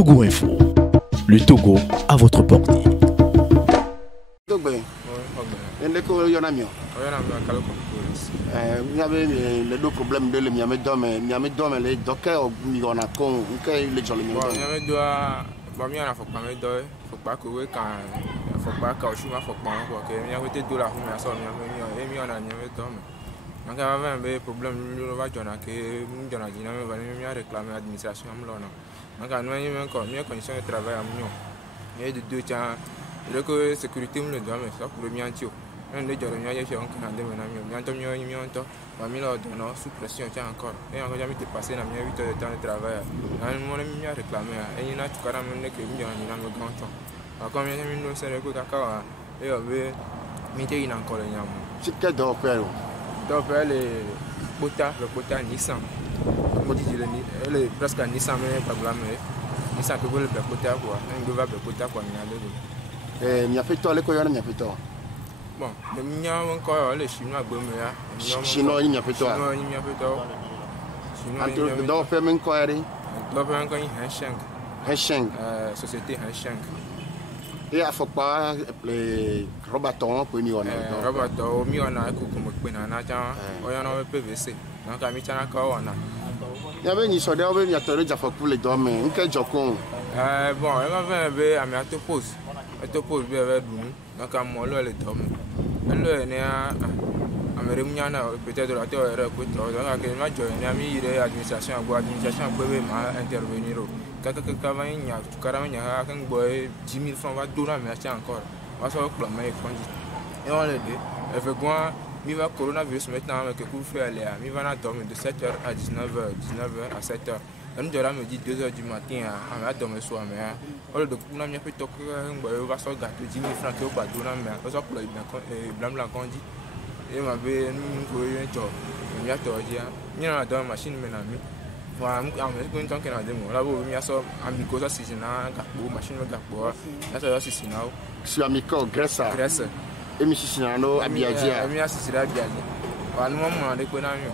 Togo Info. Le Togo à votre portée. Il y avait les deux problèmes de l'Emiamé Dome, Miamé Dome, les dockers, il y en a con, les gens. Bon, il y a faut pas que faut pas que je faut pas que il y a été de la rue mais ça il y a Dome. Donc il y avait un problème nous va donner que nous donner dynamique va nous réclamer l'administration là. Donc nous il y a encore mieux conditions de travail à nous. Il y a de deux temps le sécurité me le donne mais ça pour le bien tio. On est déjà venu faire un canadien maintenant bientôt parmi là donner sous pression encore et encore jamais passé dans 8 heures de temps de travail là mon ami a réclamé et il y a tout carrément que il y a un grand temps comme il y a une série de caca et avait mis il encore le nyam c'est quel docker les bota Nissan on dit elle est presque à Nissan mais pas blâmer Nissan que vous le bota quoi un doit bota quoi il y a fait toi les coyons il y a fait toi. Bon, il y a encore les Chinois Chinois, il y a fait toi. Chinois, donc faire même quoi aller? Donc faire encore Hesheng. Société Hesheng. Et à faut pas les robatons pour nous on a. Robatons, mi on a comme pena na ta, on a un PVC. Donc à mi tana ka on a. Il y avait une sorte de il y a tellement de fois pour les dames, un quel jocon. Bon, elle va faire à mi te pose. Elle te pose bien avec nous. Donc à moi là les dames. Elle est à Américaine peut-être de la terre donc à quel match on a mis l'administration à pouvait intervenir. Quand il y a tout carrément il y a un boy 10 000 francs va donner mais encore. On va se reclamer et on le dit. Elle fait quoi? Il va coronavirus maintenant avec que vous faites aller à mi va dormir de 7h à 19h à 7h. On nous me dit 2h du matin à dormir soir mais on le on a mis peu toquer on va se gâter 10 000 francs que va donner mais on va pour le blâme la qu'on dit et m'a bé nous ko un job il y a toi dia ni na dans machine maintenant voilà mu am ko ton kana demo la bo mi aso am ko ça c'est na gakbo machine gakbo na ça c'est na sur amico Grèce et mi sisinano abiadia mi asisira abiadia wa no mo de ko na mi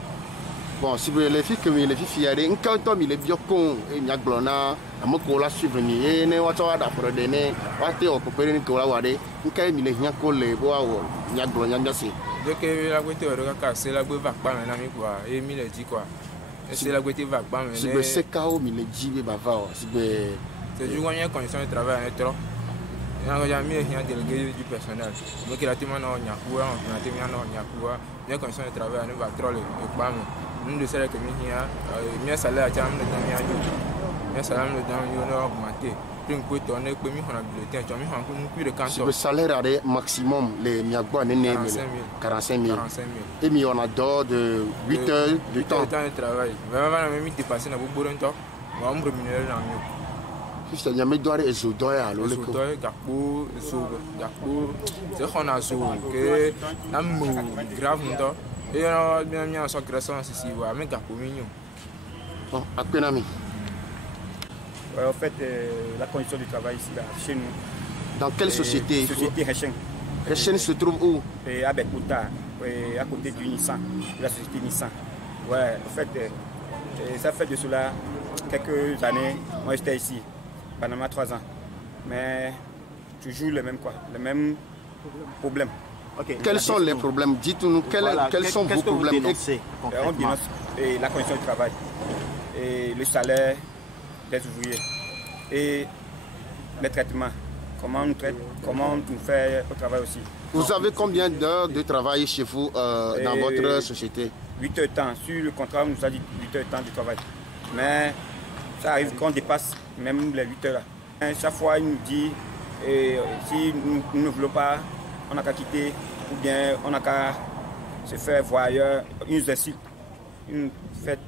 bon si vous les filles que les filles fiaré un quand on les biocon et nya glona amoko la suivre ni e ne wa tawa da pro de ne wa te o ko pere ni ko la wade nkai mi le nya ko le bo awo nya glona nya si de que la gote o ka c'est la go va pas maintenant mi quoi et mi le dit quoi c'est la gote va pas mais c'est ce cao mi le dit ba va c'est du moyen condition de travail trop il y a mis un délégué du personnel donc il a tellement on y a quoi on a tellement on y a quoi les conditions de travail ne va trop le pas nous de celle que mi a mi salaire à terme de temps mi salaire de temps il a augmenté puis on tourner que mi on a bulletin tu mi on plus de canton le salaire maximum les miagwa ne 45 000 et mi on a d'or de 8 heures de temps de travail vraiment même dépasser na beaucoup de temps on me rémunérer dans mieux Fils de Yamé doit être doya le ko gakpo c'est qu'on a so que nam grave ndo et on bien bien so grâce ici wa mais gakpo mignon bon apenami en fait la condition du travail ici là chez nous dans quelle société Hesheng. Hesheng se trouve où à Bekouta à côté du Nissan de la société Nissan ouais en fait ça fait de cela quelques années moi j'étais ici pendant 3 ans, mais toujours les mêmes problèmes. Okay. Quels sont les problèmes? Dites-nous quels sont vos problèmes? On dénonce la condition du travail, et le salaire des ouvriers et les traitements. Comment on nous traite, comment on nous fait au travail aussi. Vous avez combien d'heures de travail chez vous dans votre société? 8 heures de temps. Sur le contrat, on nous a dit 8 heures de temps de travail. Mais ça arrive qu'on dépasse même les 8 heures là. Chaque fois, il nous dit si nous ne voulons pas, on n'a qu'à quitter ou bien on n'a qu'à se faire voir ailleurs. Il nous incite, il nous fait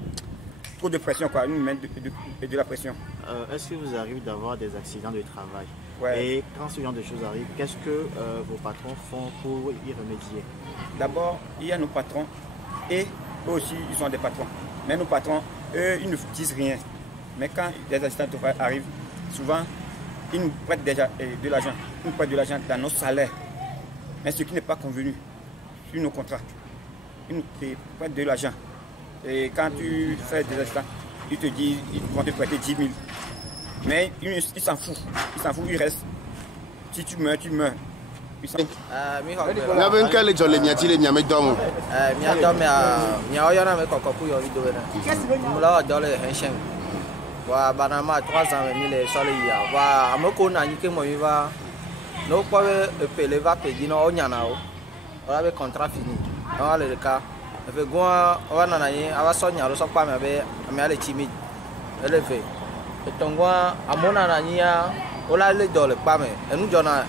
trop de pression, quoi. Il nous met de la pression. Est-ce que vous arrivez d'avoir des accidents de travail? Ouais. Et quand ce genre de choses arrive, qu'est-ce que vos patrons font pour y remédier? D'abord, il y a nos patrons et eux aussi, ils ont des patrons. Mais nos patrons, eux, ils ne disent rien. Mais quand des accidents de travail arrivent, souvent, ils nous prêtent déjà de l'argent. Ils nous prêtent de l'argent dans nos salaires. Mais ce qui n'est pas convenu sur nos contrats. Ils nous prêtent de l'argent. Et quand tu fais des accidents, ils te disent, ils vont te prêter 10 000. Mais il s'en fout. Il s'en fout, il reste. Si tu meurs, tu meurs. Nga ben kale jole miati le miame domo. Mia domo mia oyana me kokoku yo video na. Mula jole henshen. Wa banama 3 ans mi le sole ya. Wa amoko na nyike mo yiva. No kwa pele va pedi no onyana o. Ora be contrat fini. On le cas. Fe gwa wana na yin awa so nyaro so kwa me be me ale chimi. Ele fe. Etongwa amona na nya ola le dole pa me. Enu jona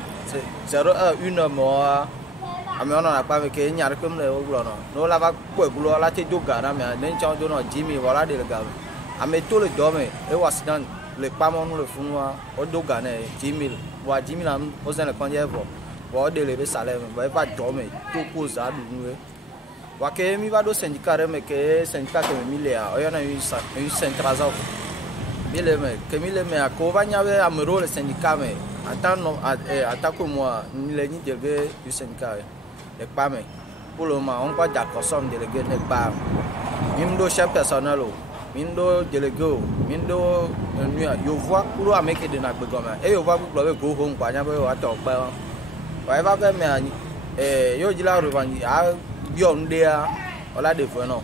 01 mois amiona na pa me ke nyar kem le oglo no la va ko gulo la te doga na me nen chon do no jimi wala de ga ame to le do me e wasidan le pa mo no le funwa o doga na jimi wa jimi na o se le konje vo wa de le be sale me ba va do me to ko za du nu wa ke mi va do syndicat me ke syndicat ke mi le a o yana une centraza mi le me ke mi le me a ko va nya be amero le syndicat me attends moi ni le ni délégué du syndicat les pas mais pour le moment on pas d'accord somme délégué n'est pas mindo chef personnel mindo délégué mindo yo vois pour ameke de na gbegoma e yo vois pour le go home kwa nya be wa to pa wa va be me yo jila revanji a bio ndea ola de non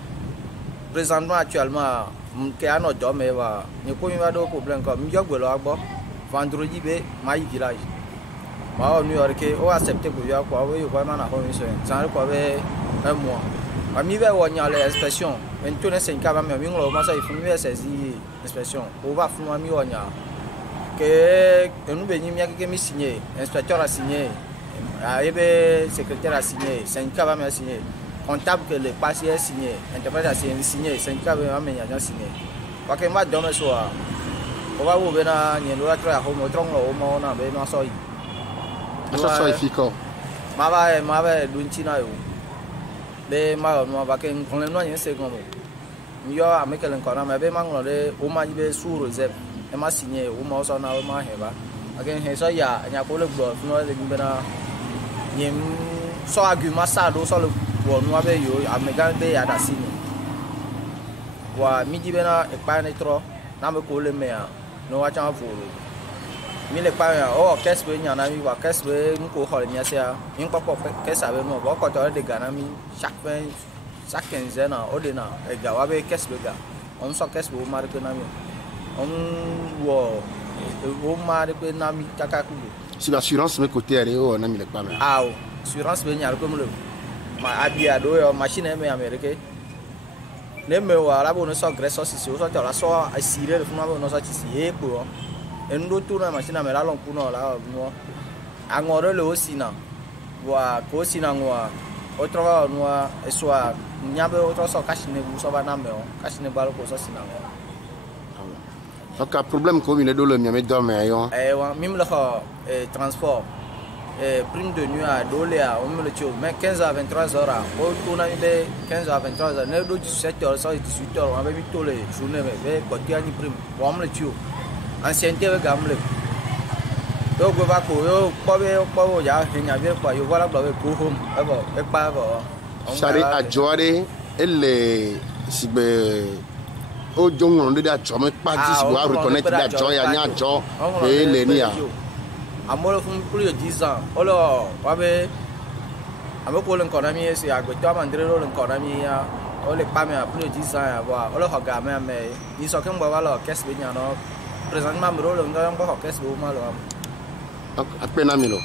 présentement actuellement ke ano do me wa ni ko mi va do problème ko mi jogbe lo agbo vendredi be my village ma New York o accepter pour ya quoi oui quoi na ho mi so ça quoi be un mois ma mi be wo nya le inspection en tout ne 5 ka ba mi ngolo ma so ifu mi be saisi inspection o ba fu mi wo nya que enu be ni mi ke mi signé inspecteur a signé ebe secrétaire a signé 5 ka ba mi a signé comptable que le passé a signé interprète a signé 5 ka ba mi a signé parce que ma dome so on va vous venir à Niendola très à home, trop long, on a bien non soi. Ça soit efficace. Ma va d'unchina yo. De ma va que on le noie c'est comme. Yo a me que l'encore mais be mango de o ma be sur réserve. E ma signé o ma so na o ma heba. Again he so ya nya ko le gbo no le bena. Yem so argument ça do so le gbo no be yo a me gan be ya da signé. Wa mi di bena e pa ne trop. Na me ko le me a no wa chan fo mi le pa ya o kes be nya na mi wa kes be nko ho le nya sia mi pa po kes a be no bo ko to de ga na mi chaque quinzaine o de na e ga wa be kes be ga on so kes be o ma de na mi on wo ma de na mi kaka ku si l'assurance me côté are o na mi le pa me ah assurance be nya ko mo le ma abia do yo machine me amerique ne me wa la bo no so graisse so si so to la so asire le fuma bo no so ti si e po en do tourna machine me la lon ku no la no angore le osina wa ko sina ngwa otro va no e so nyabe otro so kashine bu so ba na me o kashine ba lo ko so sina ngwa donc problème ko mi le do le mi me do me yo wa mim le transport prime de nuit à Doléa, on me le tue, mais 15 à 23 heures, on a 15 à 23 heures, 17 heures, 18 heures, on avait mis tous les journées, mais quand il y a une prime, on me le tue. Ancienneté avec Gamble. Donc, on va courir, il y a rien, il voilà, go home, et pas. Chari a joare, elle si o jong on de a chome pas si doit reconnaître la joie a nya jo et les nia. Amolo fun plus de 10 ans. Alors, wabe amoko len konami ese agbeto amandre lo len konami ya. O le pa me plus de 10 ans ya wa. O le hoga me me. Ni so ken baba lo kes be nya no. Présentement me lo ndo ngo kes be o ma lo. Donc, à peine à Milo.